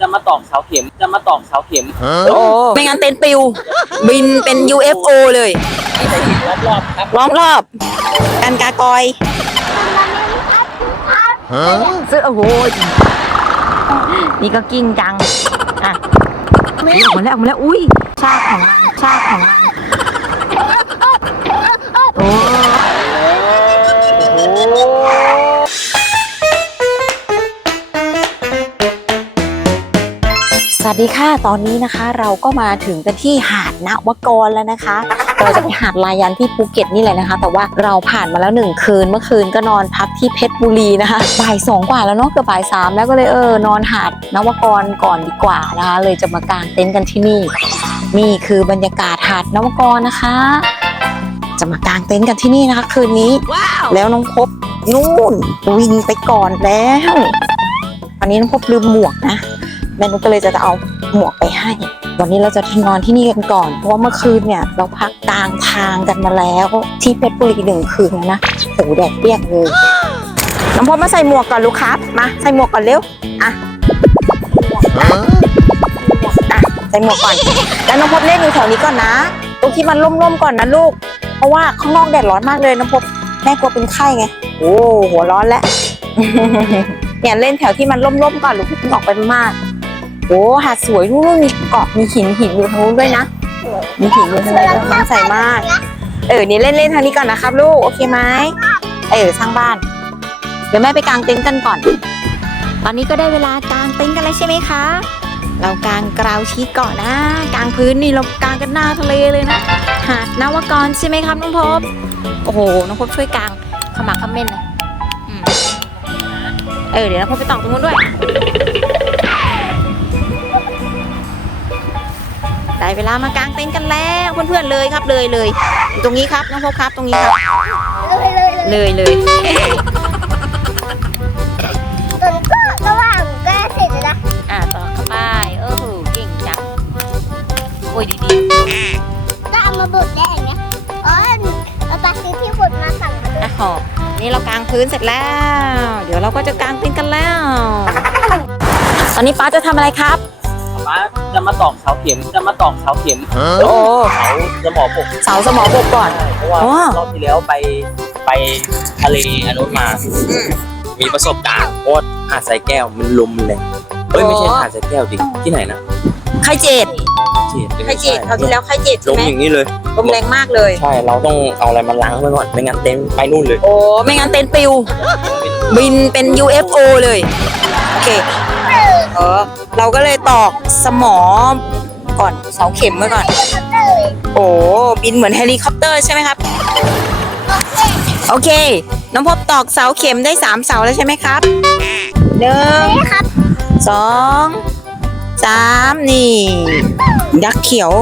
จะมาตอกเสาเข็มจะมาตอกเสาเข็มโอ้ไม่งั้นเต็นท์ปิว บินเป็น UFO เลยนี่ใส่หินรอบๆครับล้อมรอบกันกากอยซื้อโอ้โหนี่ก็กิ้งจังอะอุ๊ยออกมาแล้วออกมาแล้วอุ้ยชากของมันชากของมัน วัสดีค่ะ ตอนนี้นะคะเราก็มาถึงกันที่หาดนวกรแล้วนะคะ เราจะไปหาดลายันที่ภูเก็ตนี่แหละนะคะ แต่ว่าเราผ่านมาแล้วหนึ่งคืน เมื่อคืนก็นอนพักที่เพชรบุรีนะคะ บ่ายสองกว่าแล้วเนาะเกือบบ่ายสามแล้วก็เลยเออนอนหาดนวกรก่อนดีกว่านะคะ เลยจะมากางเต็นท์กันที่นี่ นี่คือบรรยากาศหาดนวกรนะคะ จะมากางเต็นท์กันที่นี่นะคะ คืนนี้แล้วน้องพบนู่นวิ่งไปก่อนแล้ววันนี้น้องพบลืมหมวกนะ แม่นุกก็เลยจะเอาหมวกไปให้ วันนี้เราจะนอนที่นี่กันก่อน เพราะว่าเมื่อคืนเนี่ยเราพักกลางทางกันมาแล้ว ที่เพชรบุรีหนึ่งคืนนะโอ้โหแดดเปรี้ยงเลยน้องพบมาใส่หมวกก่อนลูกครับ มาใส่หมวกก่อนเร็วอะใส่หมวกก่อน แล้วน้องพบเล่นอยู่แถวนี้ก่อนนะตรงที่มันร่มๆก่อนนะลูก เพราะว่าข้างนอกแดดร้อนมากเลยน้องพบแม่กลัวเป็นไข้ไง โอ้หัวร้อนแล้วเนี่ยเล่นแถวที่มันร่มๆก่อนลูกเพิ่งออกไปมาก โอ้หาดสวยนู่นมีเกาะมีหินหินอยู่ทางนู้นด้วยนะ มีหินอยู่ทางนู้นด้วยน้ำใสมาก เออนี่เล่นเล่นทางนี้ก่อนนะครับ ลูกโอเคไหมเออสร้างบ้าน เดี๋ยวแม่ไปกางเต็นท์กันก่อน ตอนนี้ก็ได้เวลากางเต็นท์กันแล้วใช่ไหมคะ เรากางกราวชีก่อนนะ กางพื้นนี่เรากางกันหน้าทะเลเลยนะ หาดนวกรใช่ไหมครับน้องพบโอ้โหน้องพบช่วยกางขมักเขม้นเลยเออเดี๋ยวน้องพบไปตอกตรงนู้นด้วย ได้เวลามากางเต็นท์กันแล้วเพื่อนๆเลยครับเลยเลยอยู่ตรงนี้ครับน้องพบครับตรงนี้ครับ เลยเลยตอนก็ระหว่างก็เสร็จแล้วนะอ่าต่อเข้าไปเออเก่งจังโอ้ยดีก็เอามาบดได้อย่างเงี้ยอ๋อเอาปลาซื้อที่บดมาสั่งมาๆด้วยอะหอนี่เรากางพื้นเสร็จแล้ว เดี๋ยวเราก็จะกางเต็นท์กันแล้ว ตอนนี้ป้าจะทำอะไรครับ ป้าจะมาตอกเสาเข็มจะมาตอกเสาเข็มโอ้เสาสมอบกเสาสมอบกก่อนใช่เพราะว่าอ๋อรอบที่แล้วไปไปทะเลอนนุนมา มีประสบการณ์เพราะว่าหาดทรายแก้วมันลมแรงเฮ้ยไม่ใช่อ๋อหาดทรายแก้วดิที่ไหนนะไข่เจ็ดเจ็ดไข่เจ็ดคราวที่แล้วไข่เจ็ดลใช่มไหมอย่างนี้เลยลมแรงมากเลย ใช่เราต้องเอาอะไรมาล้างไว้ก่อนไม่งั้นเต็มไปนู่นเลยโอ้ไม่งั้นเต็นท์ปิว บินเป็น UFO เลยโอเค เออ เราก็เลยตอกสมอก่อนเสาเข็มไว้ก่อน โอ้บินเหมือนเฮลิคอปเตอร์ใช่ไหมครับ โอเค น้องพบตอกเสาเข็มได้สามเสาแล้วใช่ไหมครับหนึ่งนี่ครับสองสามนี่ยักษ์เขียว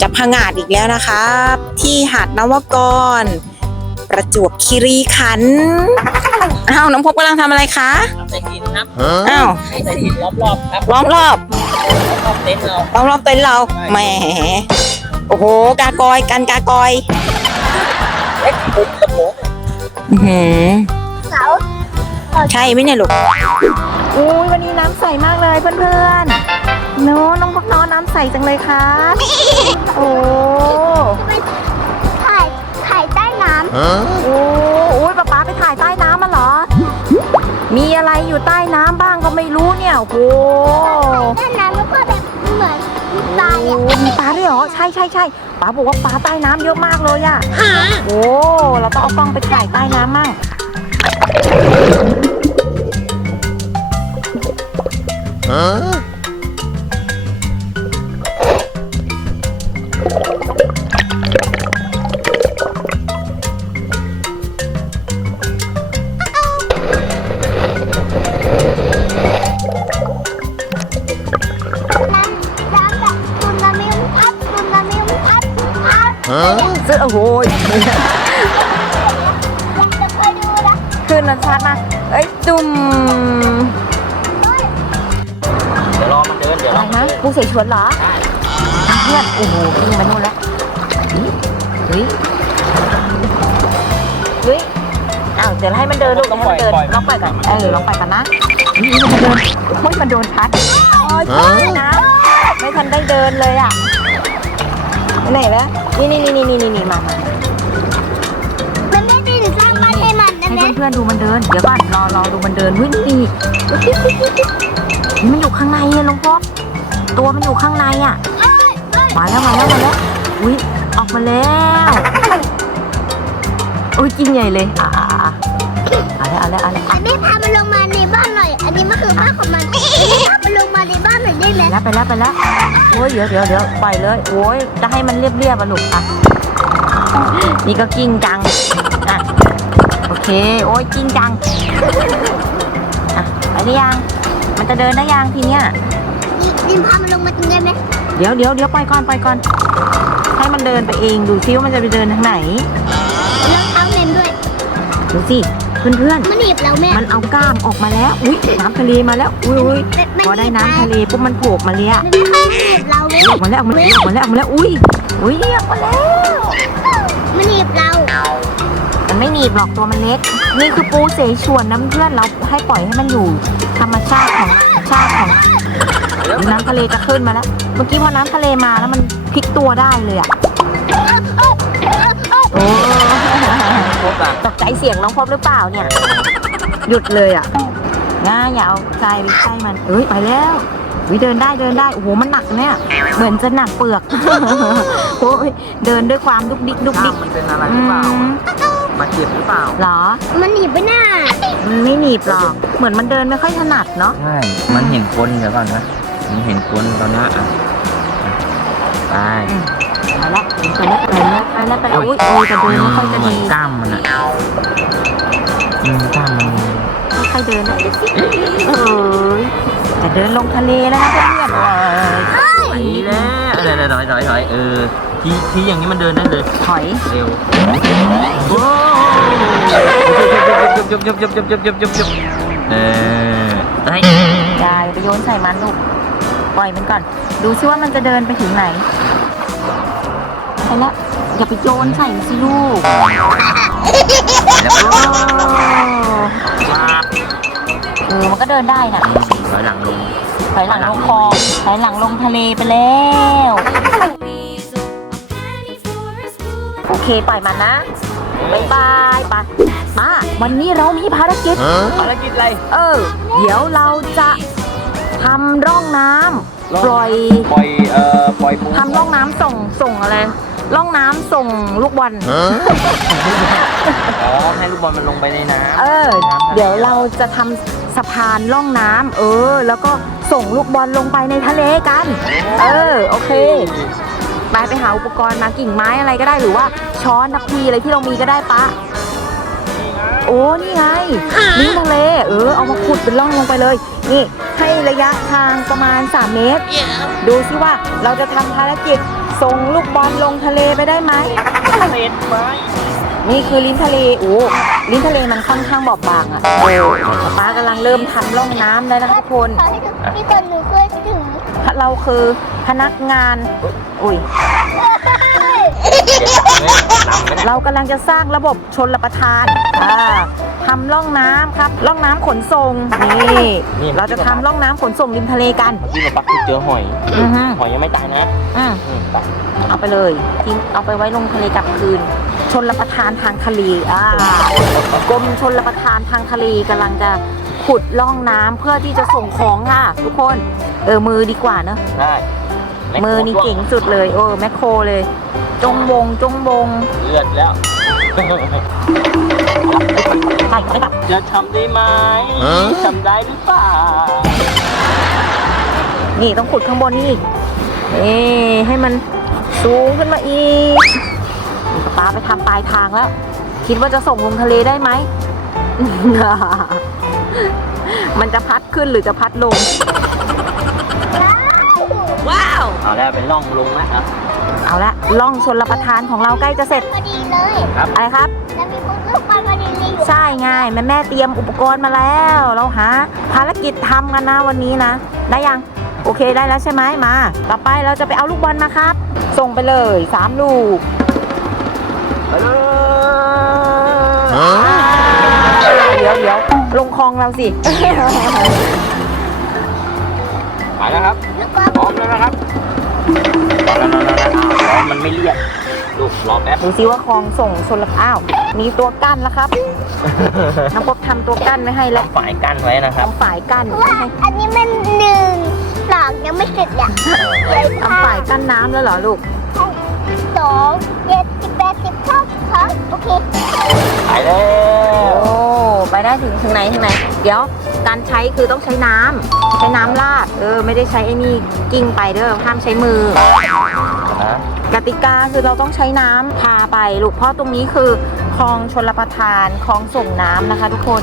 จะพังาดอีกแล้วนะครับ ที่หาดนวกร ประจวบคีรีขันธ์ อ้าวน้องพบกำลังทำอะไรคะใส่หินครับอ้าวใส่หินรอบๆครับล้อมรอบรอบเต็นท์เราล้อมรอบเต็นท์เราแหมโอ้โหกากอยกันกากอยเล็กปุ๊บกระโปงอื้อหือเสาใช่ไหมเนี่ยลูกอุ้ยวันนี้น้ำใสมากเลยเพื่อนๆโน้น้องพวกน้องน้ำใสจังเลยครับโอ้ถ่ายถ่ายใต้น้โอ้โอ้ยป๊าป๊าไปถ่ายใต้น้ำมาเหรอ มีอะไรอยู่ใต้น้ำบ้างก็ไม่รู้เนี่ยโอ้โหำใต้น้ำแล้วก็แบบเหมือนมีปลาโอ้เนี่ยมีปลาด้วยเหรอ ใช่ใช่ใช่ป๊าบอกว่าปลาใต้น้ำเยอะมากเลยอะโอ้เราต้องเอากล้องไปถ่ายใต้น้ำมั่งน้ เสื้อโอ้โหอยากจะไปดูนะขึ้นนันชัดมา เอ้ย จุ่มเดี๋ยวรอมันเดินเดี๋ยวอะรไรอมันนะเดินผู้เสียชวนเหรอใช่เพื่อนโอ้โหวิ่งมานู่นแล้วเฮ้ยเฮ้ยอ้าวเดี๋ยวให้มันเดินลูกให้มันเดินลองปล่อยก่อนเออลองปล่อยก่อนนะนี่มันเดินโอ้ยมันโดนพัดโอ้ยน้ำไม่ทันได้เดินเลยอะไปไหนแล้ว นี่นี่นี่นี่นี่นี่มามามันไม่ตื่นสร้างบ้านให้มันนะให้แม่เพื่อนๆดูมันเดิน เดี๋ยวก่อนรอรอดูมันเดินเฮ้ยนี่มันอยู่ข้างในอะน้องพบตัวมันอยู่ข้างในอะมาแล้วมาแล้วมาแล้วอุ้ยออกมาแล้วอุ้ยกินใหญ่เลยอะอะอะเอาแล้วเอาแล้วเอาแล้วอันนี้พามันลงมาในบ้านหน่อยอันนี้มันคือบ้านของมันอันนี้พามันลงมาในบ้านหน่อยได้ไหมไปแล้วไปแล้วไปแล้วโอ้ยเดี๋ยวเดี๋ยวเดี๋ยวปล่อยเลยโอ้ยจะให้มันเรียบเรียบๆอะลูกอะนี่ก็กิ้งจังอะโอเค โอ้ยกิ้งจังอะไปหรือยังมันจะเดินได้ยังทีเนี้ยดินพามันลงมาตรงนี้ไหมเดี๋ยวเดี๋ยวเดี๋ยวปล่อยก่อนปล่อยก่อนให้มันเดินไปเองดูซิว่ามันจะไปเดินทางไหนแล้วเท้าเน้นด้วยดูสิ เพื่อนเพื่อนมันหนีบเราแม่ๆ มันเอากล้ามออกมาแล้ว อุ้ยน้ำทะเลมาแล้ว อุ้ยอุ้ยพอได้น้ำทะเลปุ๊บมันโผล่ออกมาเลยอะมันไม่ค่อยหนีบเราเว้ยออกมาแล้วออกมาแล้วออกมาแล้วออกมาแล้ว อุ้ยอุ้ยออกมาแล้ว มันหนีบเรามันไม่หนีบหรอกตัวมันเล็ก นี่คือปูเสฉวนน้ำเพื่อนเราให้ปล่อยให้มันอยู่ ธรรมชาติของชาติของ น้ำทะเลจะขึ้นมาแล้ว เมื่อกี้พอน้ำทะเลมาแล้วมันพลิกตัวได้เลยอะโอ้ พบอะตกใจเสียงน้องพบหรือเปล่าเนี่ย หยุดเลยอะง่าอย่าเอาใจไปใกล้มันเอ้ยไปแล้ววิเดินได้เดินได้โอ้โหมันหนักเนี่ย เหมือนจะหนักเปลือกโอ้ยเดินด้วยความดุกดิกดุกดิกมันเป็นอะไรหอืรือเปล่ามมาเจ็บหรือเปล่าเหรอ มันหนีบไปหน้ามันไม่หนีบหรอก เหมือนมันเดินไม่ค่อยถนัดเนาะใช่มันเห็นคนเดี๋ยวก่อนนะมันเห็นคนตอนนี้อะอะไป ไปแล้วไปแล้วไปแล้วไปแล้วไปแล้วอุ้ยอุ้ยจะเดินไม่ค่อยจะเหมืดีนกล้ามมันอะอืมกล้ามมันไม่ค่อยเดินนะเอ้ยจะเดินลงทะเลแล้วนะเพื่อนไปแล้วเดี๋ยวเดี๋ยวถอยถอยถอยเออที่ที่อย่างนี้มันเดินได้เลยถอย เร็วโอ้ยุบยุบยุบยบยบยบยบยบเออเฮ้ยอย่าไปโยนใส่มันลูก ปล่อยมันก่อน ดูซิว่ามันจะเดินไปถึงไหน ไปแล้วอย่าไปโยนใส่สิลูกแล้วโอ้เออมันก็เดินได้น่ะถอยหลังลงถอยหลังลงคลองถอยหลังลงทะเลไปแล้ว โอเคปล่อยมันนะบายบายไปมา วันนี้เรามีภารกิจ ภารกิจอะไร เออ เดี๋ยวเราจะทำร่องน้ำปล่อย ปล่อย เอ่อ ปล่อยปูทำร่องน้ำส่ง ส่งอะไร ร่องน้ำส่งลูกบอล อ๋อ ให้ลูกบอลมันลงไปในน้ำเออน้ำทะลเดี๋ยวเราจะทำสะพานร่องน้ำเออ แล้วก็ส่งลูกบอลลงไปในทะเลกัน เออ โอเค ไปไปหาอุปกรณ์มากิ่งไม้อะไรก็ได้หรือว่าช้อนนักพีอะไรที่เรามีก็ได้ปะ โอ้ นี่ไงลิ้นทะเล เออ เอามาขุดเป็นร่องลงไปเลย นี่ ให้ระยะทางประมาณ 3 เมตร ดูซิว่าเราจะทำภารกิจ ส่งลูกบอลลงทะเลไปได้ไหมเม็ดไม้นี่คือลิ้นทะเลโอ้ลิ้นทะเลมันค่อนข้างบอบบางอะ่ะป้ากำลังเริ่มทำร่องน้ำแล้วนะคะทุกคนขอให้ถึงพี่คนหนูเคยถึงเราคือพนักงาน อุ้ยลำไม่ได้เรากำลังจะสร้างระบบชนรับประทานอ่า ทำร่องน้ำครับร่องน้ำขนส่งนี่ เราจะทำร่องน้ำขนส่งริมทะเลกันเมื่อกี้เราปักคือเจอหอย อือฮึหอยยังไม่ตายนะอืมอืมไปเอาไปเลยทิ้งเอาไปไว้ลงทะเลกลับคืน ชนรับประทานทางทะเลอ่ากรมชนรับประทานทางทะเลกำลังจะขุดร่องน้ำเพื่อที่จะส่งของค่ะ ทุกคนเออมือดีกว่าเนอะ ได้มือนี่เก่งสุดเลยโอ้แมคโครเลย จงวงจงวงเลือดแล้ว ไปไปไปจะทำได้ไหมทำได้หรือเปล่า นี่ต้องขุดข้างบนนี่อีกเอ๊ให้มันสูงขึ้นมาอีกนี่ป๊าไปทำปลายทางแล้ว คิดว่าจะส่งลงทะเลได้ไหม มันจะพัดขึ้นหรือจะพัดลง ว้าว เอาแล้วเป็นร่องลงแล้วนะเอาละล่องชนรับประทานของเราใกล้จะเสร็จ พอดีเลยอะไรครับ ใช่ไงแม่แม่เตรียมอุปกรณ์มาแล้ว เราหาภารกิจทำกันนะวันนี้นะ ได้ยังโอเคได้แล้วใช่ไหมมา ต่อไปเราจะไปเอาลูกบอลมาครับ ส่งไปเลยสามลูกไปเลยอ่าเดี๋ยวเดี๋ยวลงคลองเราสิไปแล้วครับแล้วก็พร้อมแล้วนะครับรอรอรอรอรอมันไม่เรียก ลูกรอแป๊บดูซิว่าคลองส่งชนละอ้าว มีตัวกั้นแล้วครับ น้องพบทำตัวกั้นไว้ให้แล้วฝ่ายกั้นไว้นะครับทำฝ่ายกั้นว่าให้อันนี้มันหนึ่งสองยังไม่เสร็จเลยทำฝ่ายกั้นน้ำแล้วเหรอลูก สองเจ็ดสิบแปดสิบเก้าสิบครับโอเคไปแล้วโอ้ไปได้ถึงถึงไหนถึงไหน เดี๋ยวการใช้คือต้องใช้น้ำใช้น้ำราด เออ ไม่ได้ใช้ไอ้นี่กิ้งไปเด้อห้ามใช้มือนะ กติกาคือเราต้องใช้น้ำพาไปลูกเพราะตรงนี้คือคลองชลประทานคลองส่งน้ำนะคะ ทุกคน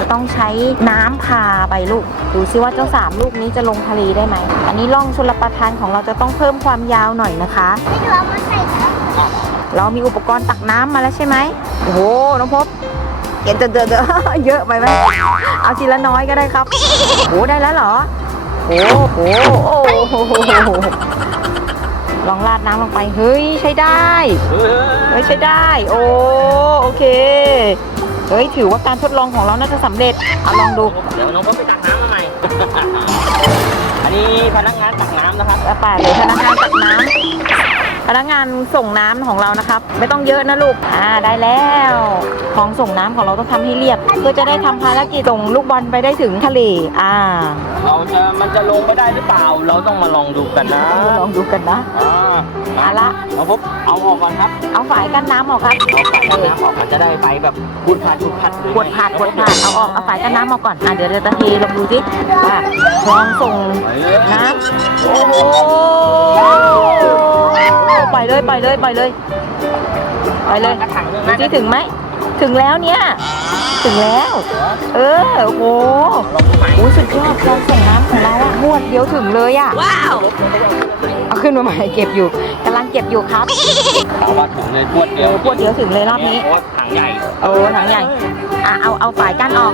จะต้องใช้น้ำพาไปลูกดูซิว่าเจ้าสามลูกนี้จะลงทะเลได้ไหมอันนี้ร่องชลประทานของเราจะต้องเพิ่มความยาวหน่อยนะคะไม่รู้ว่ามันใส่เรามีอุปกรณ์ตักน้ำมาแล้วใช่ไหมโอ้โหน้องพบเก็นเดอเดอเยอะไปไหมเอาทีละน้อยก็ได้ครับโอ้ได้แล้วเหรอโอ้โหโอ้โห ลองราดน้ำลงไป เฮ้ย ใช้ได้เฮ้ยเฮ้ย ใช้ได้ โอ้โอเค เฮ้ย ถือว่าการทดลองของเราน่าจะสำเร็จเอาลองดู เดี๋ยวน้องก็ไปตักน้ำมาใหม่ อันนี้พนักงานตักน้ำนะครับแล้วป่าเลยพนักงานตักน้ำ พนักงานส่งน้ำของเรานะครับ ไม่ต้องเยอะนะลูกอ่าได้แล้ว ของส่งน้ำของเราต้องทำให้เรียบ เพื่อจะได้ทำภารกิจส่งลูกบอลไปได้ถึงทะเลอ่าเราจะมันจะลงไปได้หรือเปล่า เราต้องมาลองดูกันนะต้องมาลองดูกันนะอ่าเอาละน้องพบเอาออกก่อนครับ เอาฝายกั้นน้ำออกครับเอาใส่น้ำออกมันจะได้ไปแบบพูดผัดพูดผัดหรือขวดผาดขวดผาดเอาออกเอาฝายกั้นน้ำออกก่อนอะเดี๋ยวเดี๋ยวจะเทลองดูสิว่าคลองส่งเฮ้ยน้ำโอ้โห ปล่อยเลยปล่อยเลยปล่อยเลยปล่อยเลยกระถางหนึงดูนะสิถึงไหมถึงแล้วเนี่ย ถึงแล้ว เออโอ้โหลองดูใหม่โอ้ยสุดยอดเราส่งน้ำของเราอะหวดเดียวถึงเลยอะว้าวเอาขึ้นมาใหม่เก็บอยู่กำลังเก็บอยู่ครับเอาว่าถึงเลยพวดเดียวพวดเดียวถึงเลยรอบนี้เพราะว่าถังใหญ่โอ้ถังใหญ่อะเอาเอาฝายกั้นออก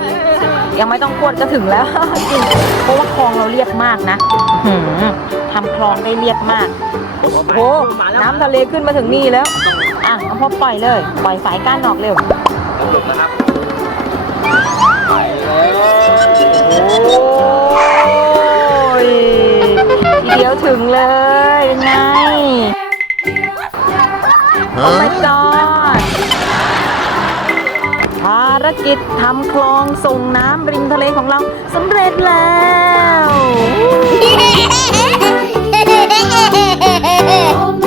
ยังไม่ต้องพวดก็ถึงแล้วจริงเพราะว่าคลองเราเรียบมากนะหืมทำคลองได้เรียบมาก โอ้โหน้ำทะเลขึ้นมาถึงนี่แล้ว อะเอาพอปล่อยเลย ปล่อยสายก้านออกเร็วหลุดนะครับไปเลยโอ้ยทีเดียวถึงเลยเป็นไงโอ้ my god ภารกิจทำคลองส่งน้ำริมทะเลของเราสำเร็จแล้ว Oh,